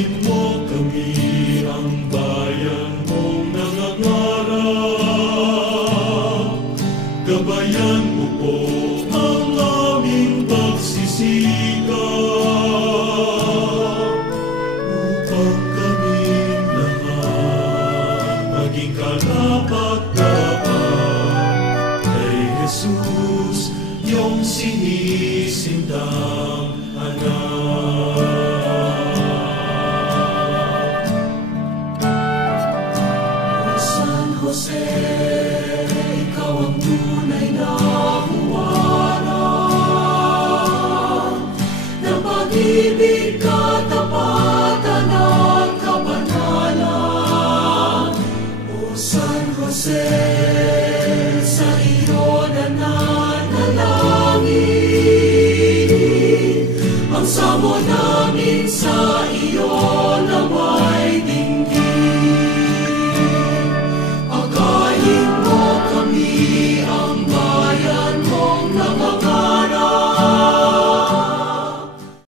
Dalangin mo kami, ang bayan mong nangangarap. Gabayan mo po ang aming pagsisikap, upang kaming lahat maging karapat-dapat kay Jesus, iyong sinisintang anak. Jose, ikaw ang tunay na huwaran ng pag-ibig, katapatan at kabanalan. O San Jose, sa iyo nananalangin, ang samo namin sa iyo nawa.